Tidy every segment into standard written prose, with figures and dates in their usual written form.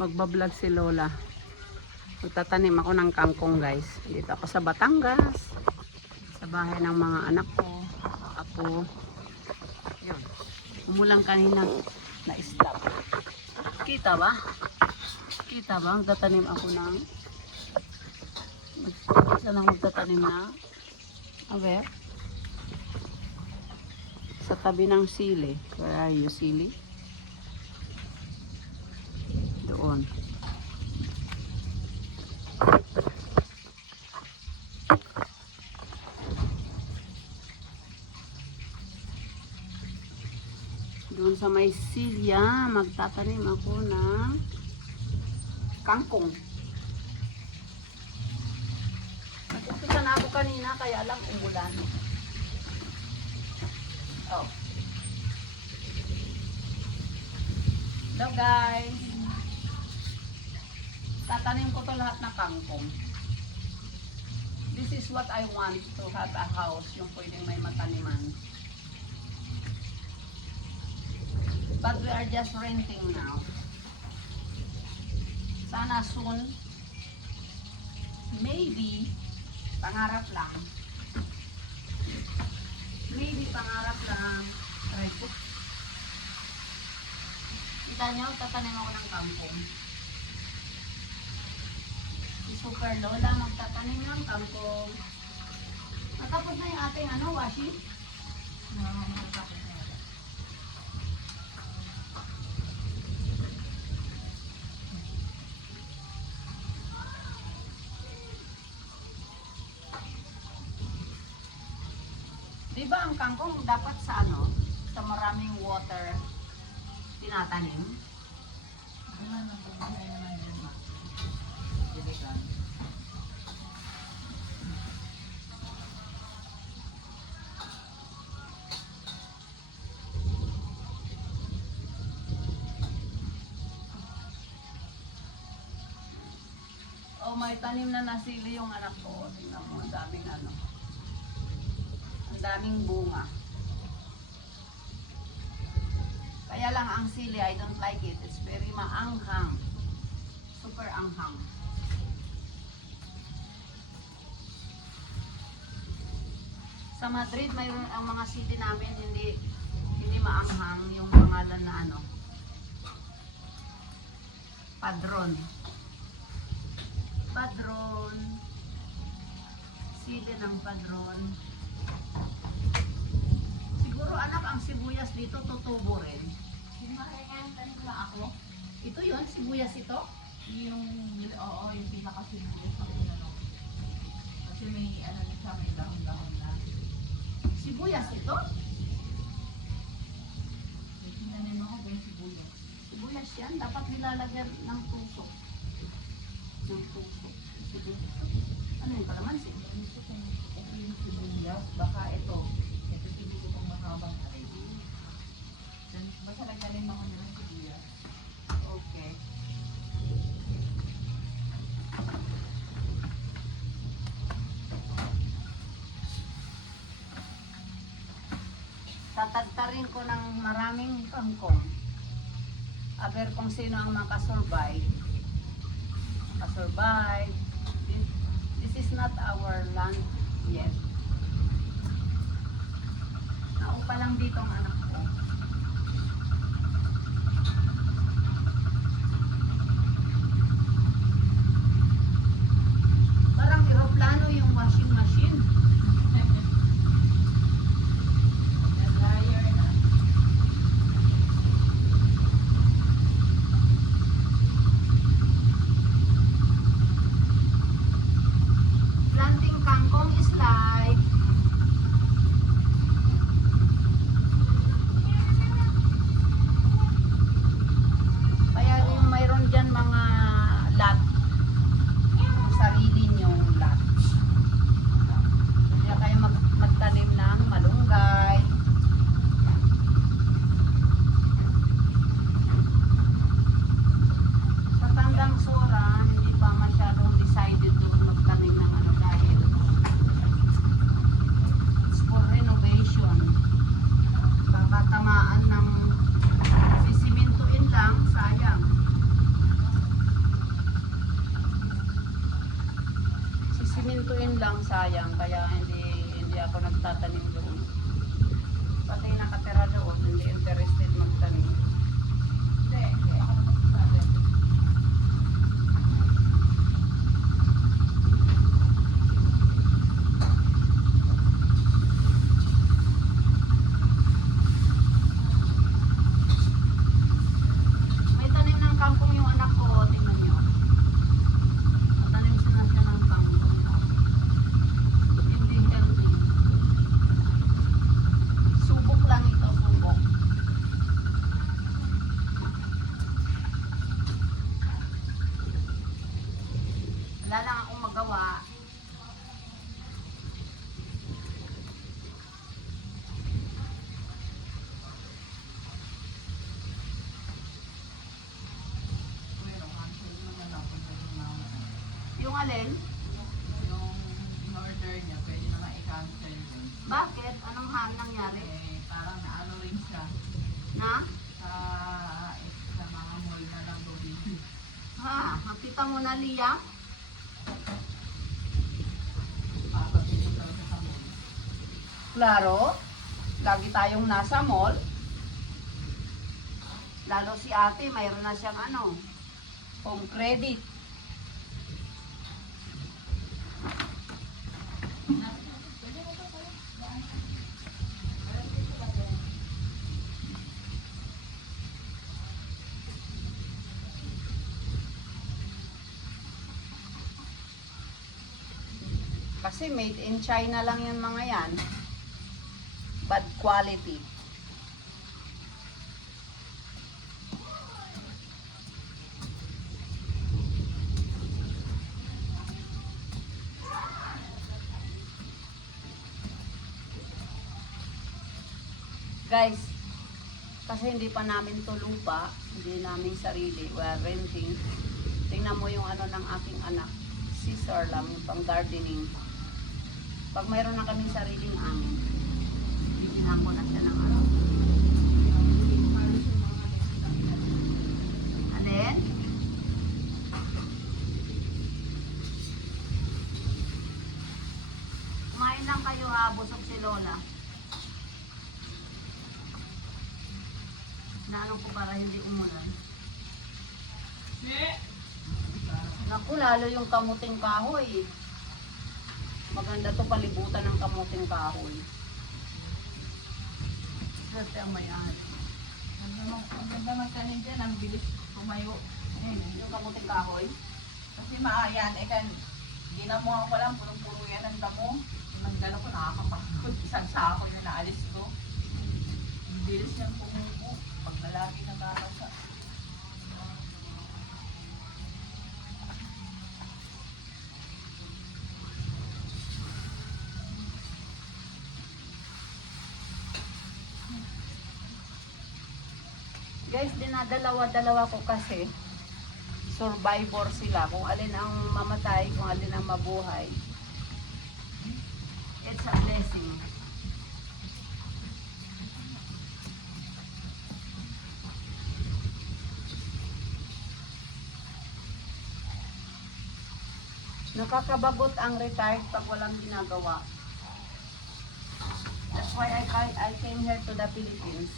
Magbablog si Lola. Magtatanim ako ng kangkong guys. Dito ako sa Batangas. Sa bahay ng mga anak ko. Apo. Yun. Umulang kanina na stop. Kita ba? Kita ba? Magtatanim ako ng saan ako magtatanim na awer? Sa tabi ng sili. Where are you, sili? Doon. Doon sa may silya, magtatanim ako ng kangkong. Nag-umpisa na ako kanina, kaya lang umulan. Oh. Hello guys. Tatanim ko to lahat ng kangkong. This is what I want to have a house, yung pwedeng may mataniman. But we are just renting now. Sana soon, maybe, pangarap lang. Maybe pangarap lang. Try ko. Kita nyo, tatanim ako ng kangkong. Si Super Lola magtatanim ng kangkong. Natapos na yung ating washing? Natapos na yun. Diba ang kangkong dapat sa sa maraming water tinatanim? Oh, may tanim na nasili yung anak ko. Tingnan mo, ang daming ang daming bunga. Kaya lang ang sili, I don't like it. It's very maanghang. Super anghang. Sa Madrid, mayroon ang mga sili namin hindi maanghang, yung pangalan na Padron. Padron. Sili ng Padron. Siguro anak, ang sibuyas dito tutubo rin. Tanim na ako. Ito yun, sibuyas ito? Oo, yung pinaka-sibuyas na pinano. Kasi may siya, may dahon-dahon na. Sibuyas ito? May tinanim ako ba yung sibuyas? Sibuyas yan, dapat nilalagyan ng tusok. Ng tusok. Sibuyas. Ano yung kalamansi? Ito yung sibuyas, baka ito siguro itong mahabang aray. Basta nagkalim ako nila ng sibuyas. Okay. Tatagtarin ko ng maraming kangkong. Aber kung sino ang makasurvive. Makasurvive. This is not our land yet. Naupa lang dito ang anak ko. Parang eroplano yung washing machine. Planting kangkong is like magtatanim doon. Pati yung nakatira doon, hindi interested magtanim. Hindi, ako naman sabi. May tanim ng kangkong yung anak ko, tingnan nyo. Tanim sila siya ng kangkong. Hindi healthy. Subok lang ito, subok. Wala lang akong magawa. Pero, cancel naman ako sa mama. Yung alin? Yung in-order niya, pwede naman i-cancel yun. Bakit? Anong nangyari? Eh, parang naano rin siya Na? sa mga mall na lang bumili. Ha? Makita mo na, Liam? Papapunta lang sa mall. Klaro, lagi tayong nasa mall. Lalo si ate, mayroon na siyang home credit. Kasi made in China lang yung mga yan. Bad quality. Guys, kasi hindi pa namin to lupa, hindi namin sarili, we're renting. Tingnan mo yung ng aking anak. Scissor lang, yung pang gardening. Pag mayroon na kaming sariling amin, bibigyan ko na siya ng Alin? Kumain lang kayo ha, busog si Lola. Naano ko para hindi umulan. Naku, lalo yung kamuting kahoy. Maganda to palibutan ng kamuting kahoy. Kasi ang may-ari. Ang ganda ng kanin dyan, ang bilis tumayo. Yung kamuting kahoy. Kasi maayan, kan, ginamuhan ko lang, punong-puno yan ang damo. Nagdala ko, nakakapagod. Isang sako na naalis ko. Ang bilis niyang pumupo. Pag nalagi nagkakasa. Guys, dinadalawa-dalawa ko kasi survivor sila. Kung alin ang mamatay, kung alin ang mabuhay. It's a blessing. Nakakabagot ang retired pag walang ginagawa. That's why I came here to the Philippines.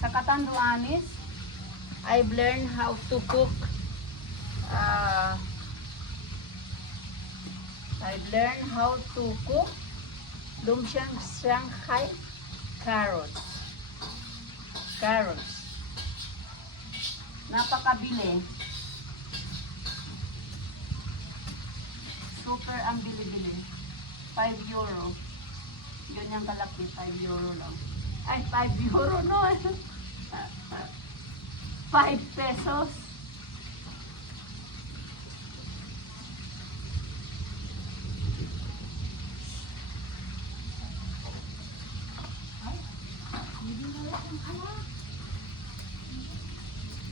Sa Catanduanes, I've learned how to cook. I've learned how to cook lumpiang Shanghai carrots. Carrots. Napakabili. Super ang bili-bili. 5 euro. Ganyan kalaki, 5 euro lang. Ay, 5 euro no. 5 pesos.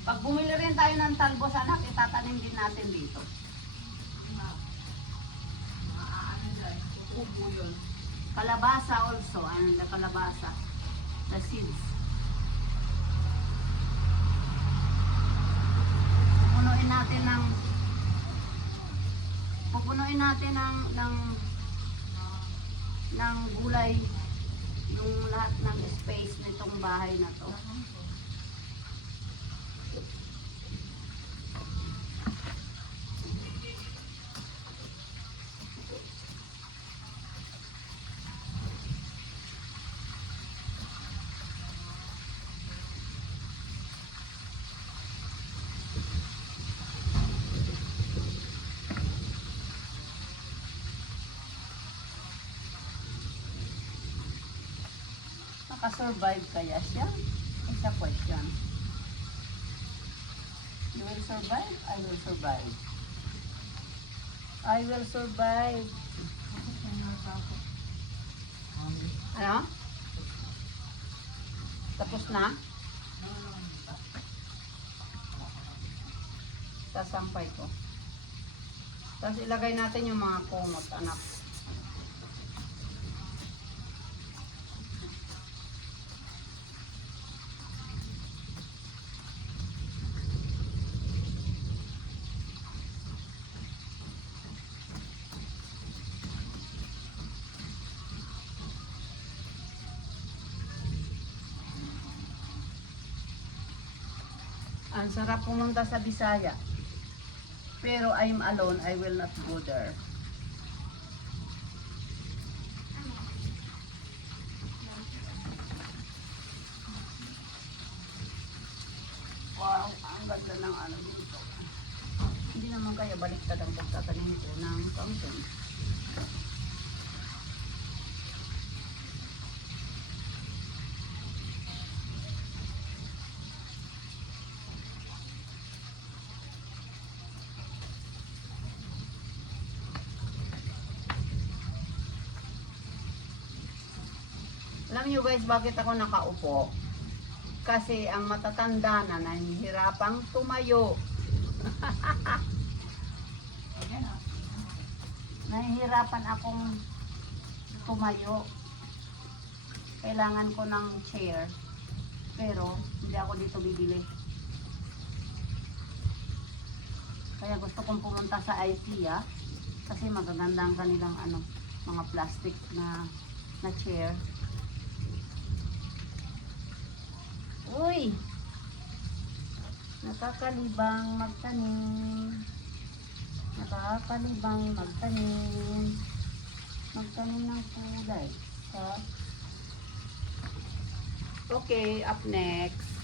Pag bumili rin tayo ng talbos, anak, itatanim din natin dito. Upo yun. Kalabasa also, the kalabasa. The seeds. Pupunuin natin ng ng gulay yung lahat ng space nitong bahay na to. Nakasurvive kaya siya? It's a question. You will survive? I will survive. I will survive. Ano? Tapos na? Sasampay ko. Tapos ilagay natin yung mga kumot, anak. Ang sarap pumunta sa Bisaya. Pero I'm alone, I will not go there. Wow, ang ganda ng ano dito. Hindi naman kaya baliktad ang pagtatanim ko ng kangkong. Alam niyo guys, bakit ako nakaupo? Kasi ang matatanda na nahihirapang tumayo. Nahihirapan akong tumayo. Kailangan ko ng chair. Pero hindi ako dito bibili. Kaya gusto kong pumunta sa IKEA kasi magaganda ang kanilang ano, mga plastic na chair. Uy! Nakakalibang magtanim. Nakakalibang magtanim. Magtanim ng kulay. Okay, up next.